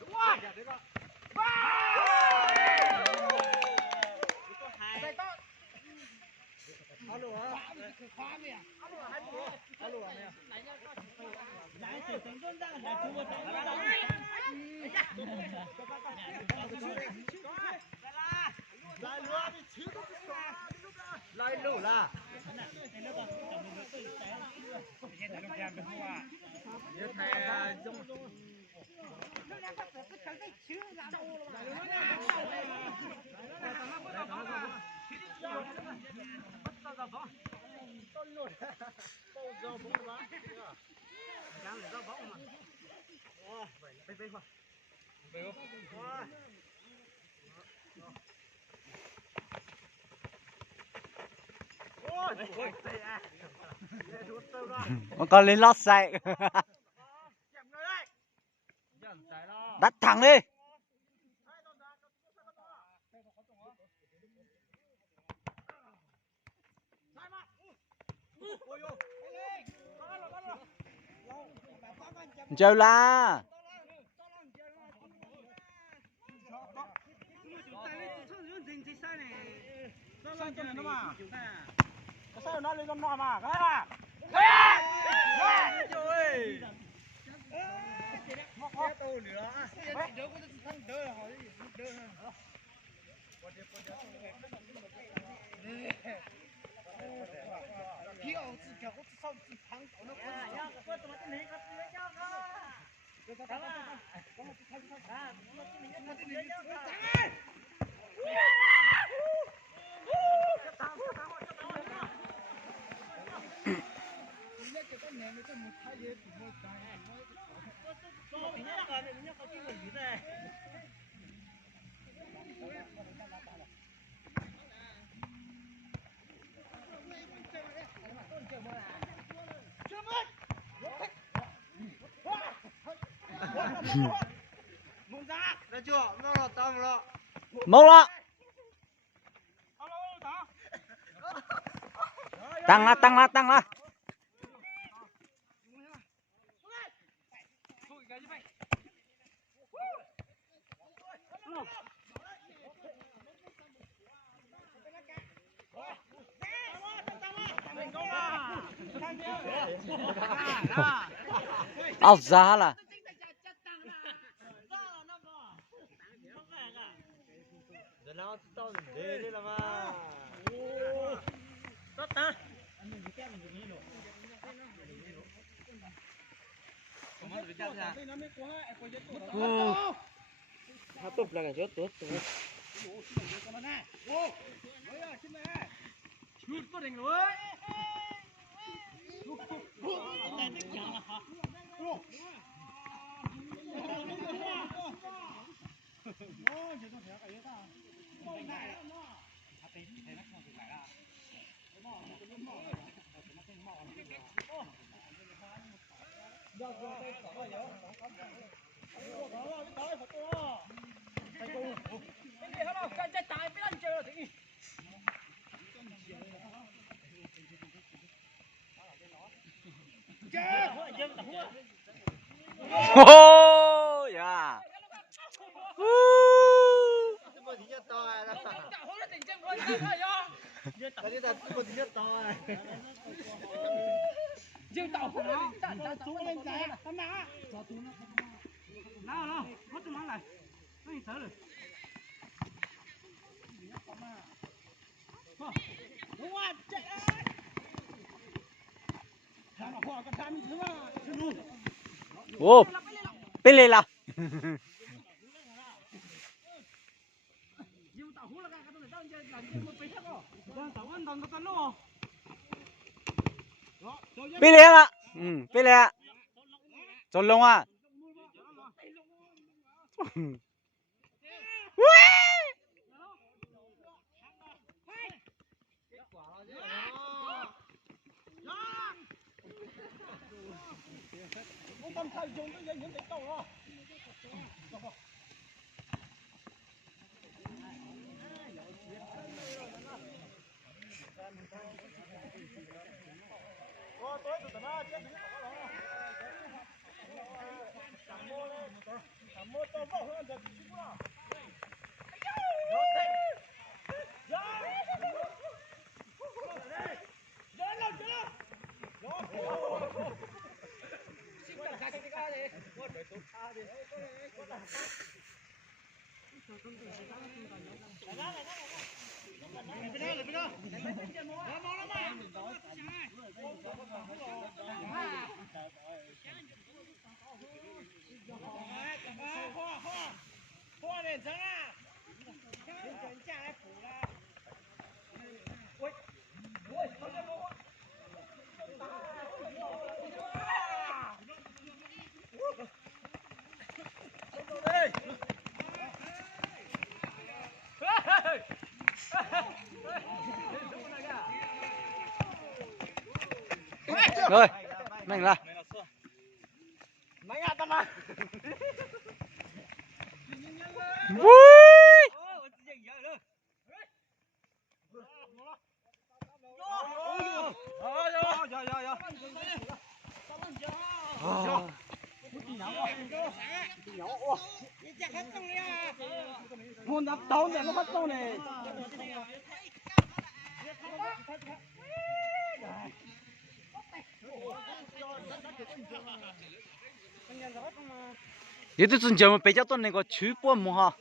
Đúng rồi. Lại lũ là như thầy giống Con lên lót dậy. Đắt thẳng đi. Chơi la. Sao nó lên con nọ mà cái à? rồi ra chưa nó là tao rồi Mâu đó. Tăng la. Áo giá là. giờ nó tao để đi là mà Tốt ta. nó tục là cái chốt tốt Có đỉnh rồi. Oh, yeah. một tí nhất to này đó cái đi đặt một tí nhất to này Dương tàu không nó xuống lên trái tấm nào nào có tụi nó này nó gì tới rồi đúng rồi chạy ơi thằng nào hoa cái thằng thứ mà luôn Ô, bên này là. Dương tàu hú là cái tôi để tao làm chơi một tí khác rồi Dương tàu ăn thằng cái nó Bên này là. Bên này. Trốn lông à. Tâm khai dùng cái gì những cái câu đó tối tụi nó chết Rồi, mình là. Mày ngã tao mà. Vui. Hôn đập tao này nó bắt tao này. 얘도 좀 저면 빼졌던 내가 줄뻔 뭐하.